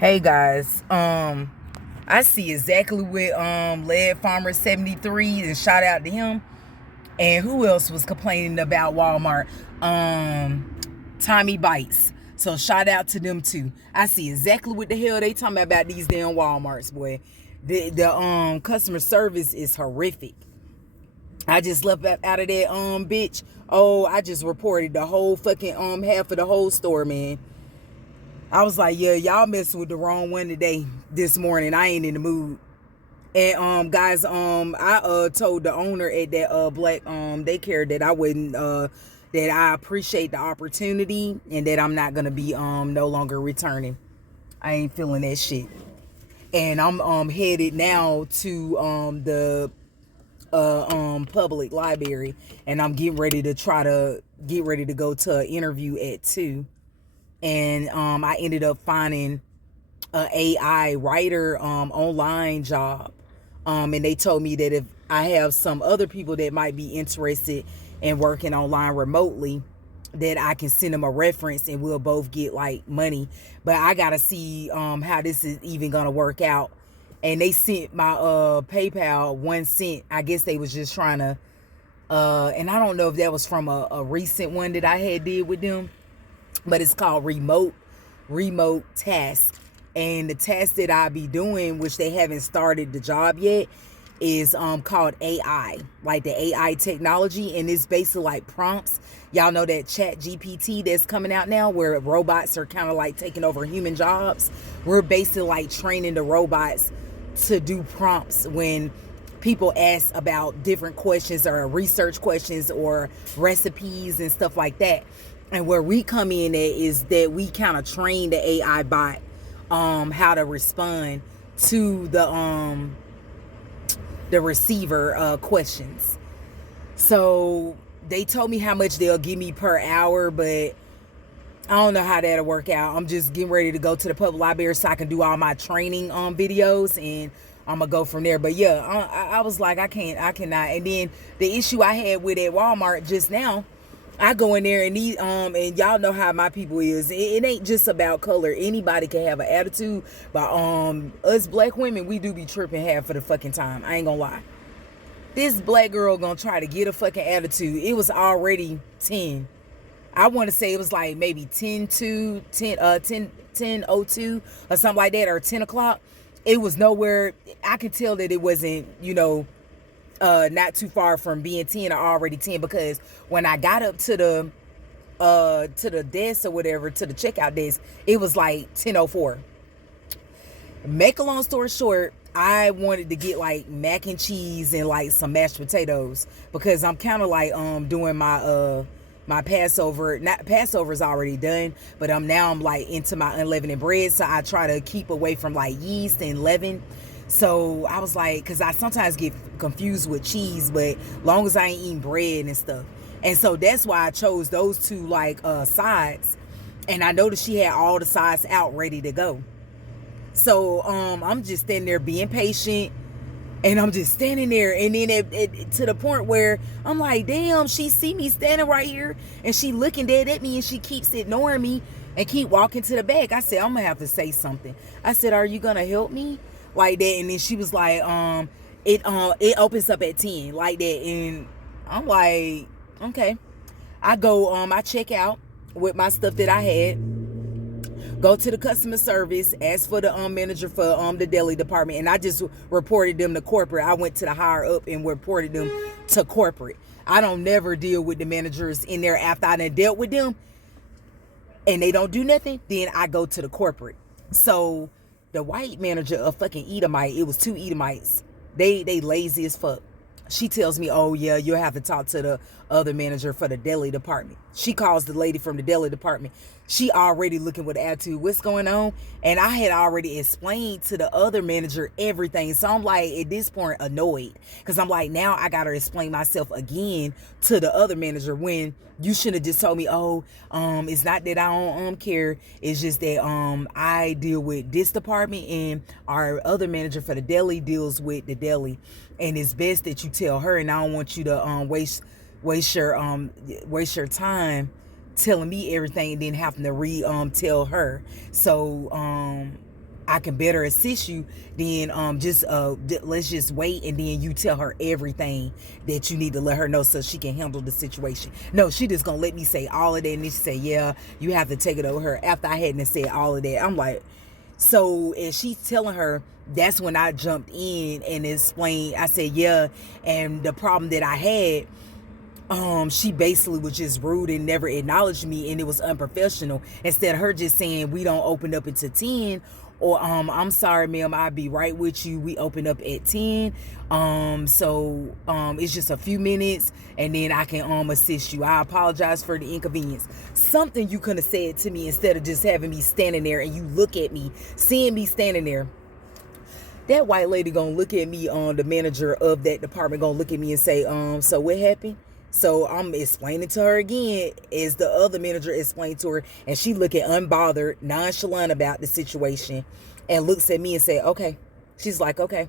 Hey guys, I see exactly what Lead Farmer 73, and shout out to him. And who else was complaining about Walmart? Tommy Bites. So shout out to them too. I see exactly what the hell they talking about these damn Walmarts, boy. The customer service is horrific. I just left out of that bitch. Oh, I just reported the whole fucking half of the whole store, man. I was like, yeah, y'all messing with the wrong one today, this morning. I ain't in the mood. And guys, I told the owner at that black daycare that I wouldn't that I appreciate the opportunity and that I'm not gonna be no longer returning. I ain't feeling that shit. And I'm headed now to the public library, and I'm getting ready to go to an interview at 2. And I ended up finding a AI writer online job, and they told me that if I have some other people that might be interested in working online remotely, that I can send them a reference and we'll both get like money. But I gotta see how this is even gonna work out. And they sent my PayPal 1 cent. I guess they was just trying to and I don't know if that was from a recent one that I had did with them, but it's called remote task. And the task that I be doing, which they haven't started the job yet, is called AI, like the AI technology. And it's basically like prompts. Y'all know that Chat GPT that's coming out now, where robots are kind of like taking over human jobs. We're basically like training the robots to do prompts when people ask about different questions or research questions or recipes and stuff like that. And where we come in at is that we kind of train the AI bot how to respond to the receiver questions. So they told me how much they'll give me per hour, but I don't know how that'll work out. I'm just getting ready to go to the public library so I can do all my training videos, and I'm gonna go from there. But yeah, I was like, I cannot. And then the issue I had with at Walmart just now, I go in there and these and y'all know how my people is. It ain't just about color. Anybody can have an attitude, but us black women, we do be tripping half of the fucking time. I ain't gonna lie. This black girl gonna try to get a fucking attitude. It was already 10. I want to say it was like maybe 10:02 or something like that, or 10 o'clock. It was nowhere. I could tell that it wasn't, not too far from being 10 or already 10, because when I got up to the desk or whatever, to the checkout desk, it was like 10:04. Make a long story short, I wanted to get like mac and cheese and like some mashed potatoes, because I'm kind of like doing my my Passover. Not Passover's already done, but I'm like into my unleavened bread, so I try to keep away from like yeast and leaven. So I was like, because I sometimes get confused with cheese, but long as I ain't eating bread and stuff. And so that's why I chose those two like sides. And I noticed she had all the sides out ready to go. So I'm just standing there being patient, and I'm just standing there, and then to the point where I'm like, damn, she see me standing right here, and she looking dead at me, and she keeps ignoring me and keep walking to the back. I said, I'm gonna have to say something. I said, are you gonna help me? Like that. And then she was like, it opens up at 10, like that. And I'm like, okay. I go, I check out with my stuff that I had, go to the customer service, ask for the manager for the deli department, and I just reported them to corporate. I went to the higher up and reported them to corporate. I don't never deal with the managers in there. After I done dealt with them and they don't do nothing, then I go to the corporate. So the white manager, a fucking Edomite, it was 2 Edomites. They lazy as fuck. She tells me, oh yeah, you'll have to talk to the other manager for the deli department. She calls the lady from the deli department. She already looking with attitude, what's going on? And I had already explained to the other manager everything. So I'm like, at this point, annoyed, because I'm like, now I gotta explain myself again to the other manager, when you should have just told me, oh, it's not that I don't care. It's just that I deal with this department, and our other manager for the deli deals with the deli, and it's best that you tell her, and I don't want you to waste your time telling me everything and then having to tell her. So I can better assist you, then let's just wait, and then you tell her everything that you need to let her know so she can handle the situation. No, she just gonna let me say all of that, and then she say, yeah, you have to take it over her, after I hadn't said all of that. I'm like, so as she's telling her, that's when I jumped in and explained. I said, yeah, and the problem that I had, she basically was just rude and never acknowledged me, and it was unprofessional. Instead of her just saying, we don't open up until 10, or I'm sorry, ma'am, I'll be right with you, we open up at 10, so it's just a few minutes, and then I can assist you. I apologize for the inconvenience. Something you could have said to me, instead of just having me standing there, and you look at me, seeing me standing there. That white lady gonna look at me, the manager of that department gonna look at me and say, so what happened? So I'm explaining to her again, as the other manager explained to her, and she looking unbothered, nonchalant about the situation, and looks at me and say, okay. She's like, okay.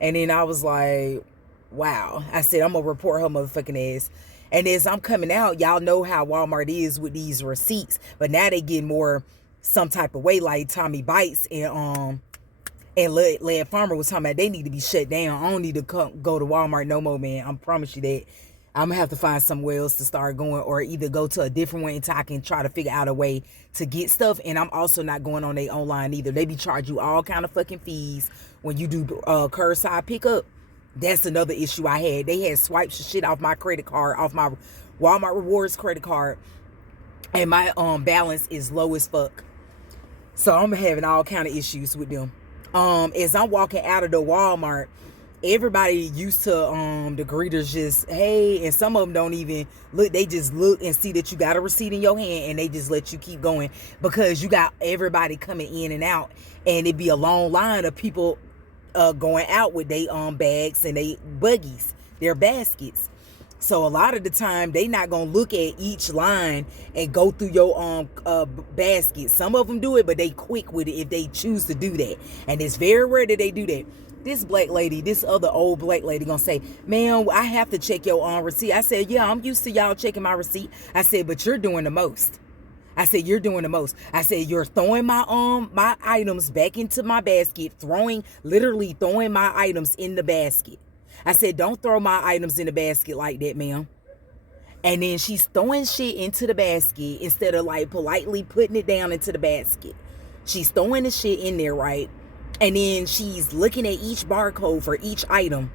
And then I was like, wow. I said, I'm gonna report her motherfucking ass. And as I'm coming out, y'all know how Walmart is with these receipts, but now they get more some type of way, like Tommy Bites and Lead Farmer was talking about they need to be shut down. I don't need to go to Walmart no more, man. I promise you that. I'm gonna have to find somewhere else to start going, or either go to a different one until I can try to figure out a way to get stuff. And I'm also not going on their online either. They be charge you all kind of fucking fees when you do curbside pickup. That's another issue I had. They had swiped shit off my credit card, off my Walmart Rewards credit card, and my balance is low as fuck. So I'm having all kind of issues with them. As I'm walking out of the Walmart, everybody used to the greeters just, hey, and some of them don't even look. They just look and see that you got a receipt in your hand, and they just let you keep going, because you got everybody coming in and out, and it'd be a long line of people going out with their bags and they buggies, their baskets. So a lot of the time, they not gonna look at each line and go through your basket. Some of them do it, but they quick with it if they choose to do that, and it's very rare that they do that. This black lady, this other old black lady gonna say, man, I have to check your receipt. I said, yeah, I'm used to y'all checking my receipt. I said, but you're doing the most. I said, you're doing the most. I said, you're throwing my items back into my basket, literally throwing my items in the basket. I said, don't throw my items in the basket like that, ma'am. And then she's throwing shit into the basket instead of like politely putting it down into the basket. She's throwing the shit in there, right? And then she's looking at each barcode for each item.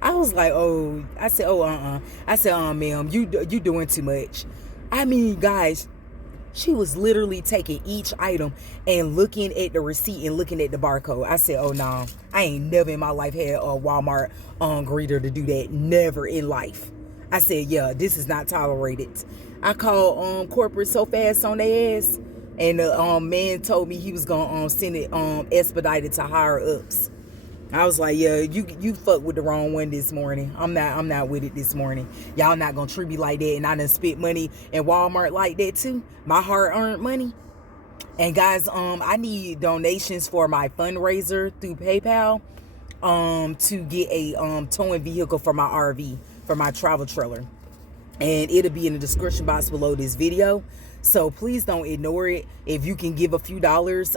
I was like, oh, I said, I said, ma'am, you doing too much. I mean, guys, she was literally taking each item and looking at the receipt and looking at the barcode. I said, oh, no, I ain't never in my life had a Walmart greeter to do that. Never in life. I said, yeah, this is not tolerated. I called corporate so fast on their ass. And the man told me he was gonna send it expedited to higher ups. I was like, yeah, you fucked with the wrong one this morning. I'm not with it this morning. Y'all not gonna treat me like that. And I done spent money in Walmart like that too. My hard-earned money. And guys, I need donations for my fundraiser through PayPal to get a towing vehicle for my RV, for my travel trailer. And it'll be in the description box below this video. So please don't ignore it. If you can give a few dollars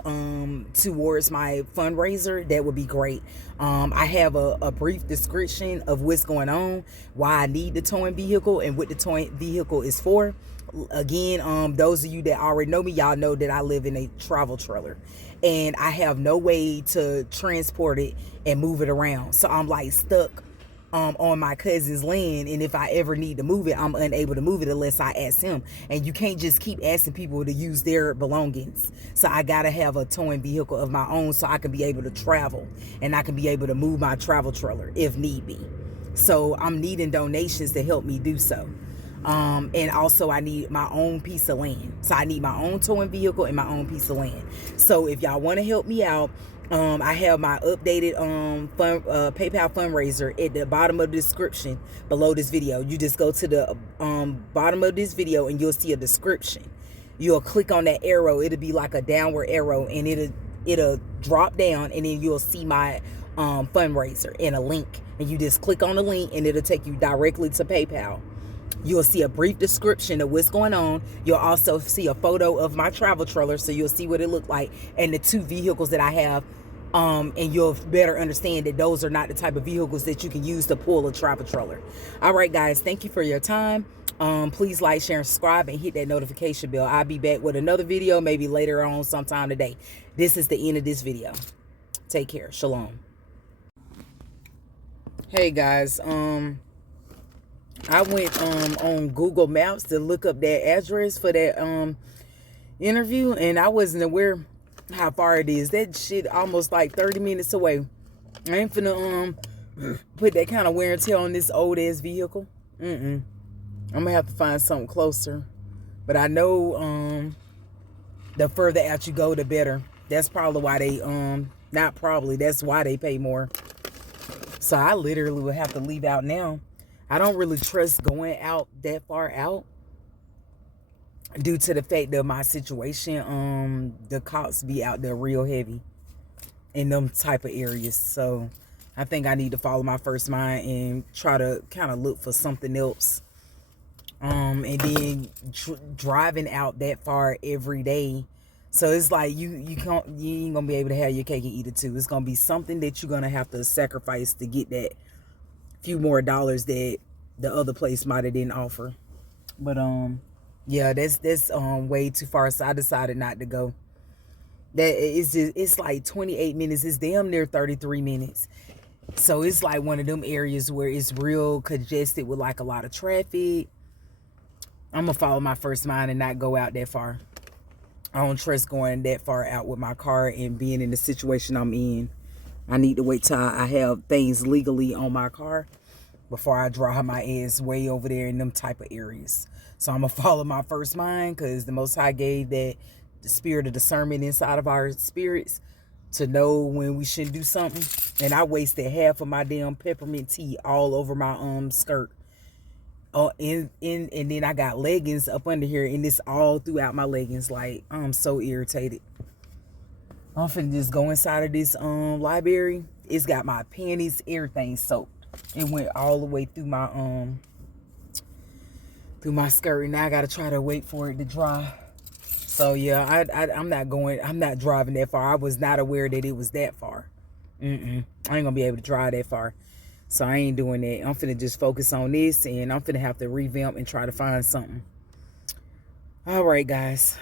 towards my fundraiser, that would be great. I have a brief description of what's going on, why I need the towing vehicle, and what the towing vehicle is for. Again, those of you that already know me, y'all know that I live in a travel trailer, and I have no way to transport it and move it around. So I'm like stuck on my cousin's land, and if I ever need to move it, I'm unable to move it unless I ask him. And you can't just keep asking people to use their belongings. So I gotta have a towing vehicle of my own so I can be able to travel, and I can be able to move my travel trailer if need be. So I'm needing donations to help me do so. And also I need my own piece of land. So I need my own towing vehicle and my own piece of land. So if y'all want to help me out, I have my updated PayPal fundraiser at the bottom of the description below this video. You just go to the bottom of this video and you'll see a description. You'll click on that arrow. It'll be like a downward arrow, and it'll drop down, and then you'll see my fundraiser and a link. And you just click on the link, and it'll take you directly to PayPal. You'll see a brief description of what's going on. You'll also see a photo of my travel trailer, so you'll see what it looked like, and the 2 vehicles that I have. And you'll better understand that those are not the type of vehicles that you can use to pull a travel trailer. All right, guys, thank you for your time. Please like, share, and subscribe, and hit that notification bell. I'll be back with another video maybe later on sometime today. This is the end of this video. Take care. Shalom. Hey guys, I went on Google Maps to look up that address for that interview, and I wasn't aware how far it is. That shit almost like 30 minutes away. I ain't finna put that kind of wear and tear on this old ass vehicle. I'm gonna have to find something closer. But I know the further out you go, the better. That's probably why they not probably, that's why they pay more. So I literally would have to leave out now. I don't really trust going out that far out due to the fact of my situation. The cops be out there real heavy in them type of areas. So I think I need to follow my first mind and try to kind of look for something else. And then driving out that far every day. So it's like you ain't gonna be able to have your cake and eat it too. It's gonna be something that you're gonna have to sacrifice to get that few more dollars that the other place might have didn't offer. But yeah, that's way too far, so I decided not to go. It's like 28 minutes. It's damn near 33 minutes. So it's like one of them areas where it's real congested with like a lot of traffic. I'm gonna follow my first mind and not go out that far. I don't trust going that far out with my car and being in the situation I'm in. I need to wait till I have things legally on my car before I drive my ass way over there in them type of areas. So I'm going to follow my first mind, because the Most High gave that the spirit of discernment inside of our spirits to know when we shouldn't do something. And I wasted half of my damn peppermint tea all over my skirt. And then I got leggings up under here, and it's all throughout my leggings. Like, I'm so irritated. I'm finna just go inside of this library. It's got my panties, everything soaked. It went all the way through my skirt, and now I gotta try to wait for it to dry. So yeah, I'm not driving that far. I was not aware that it was that far. I ain't gonna be able to drive that far. So I ain't doing that. I'm finna just focus on this, and I'm finna have to revamp and try to find something. All right, guys.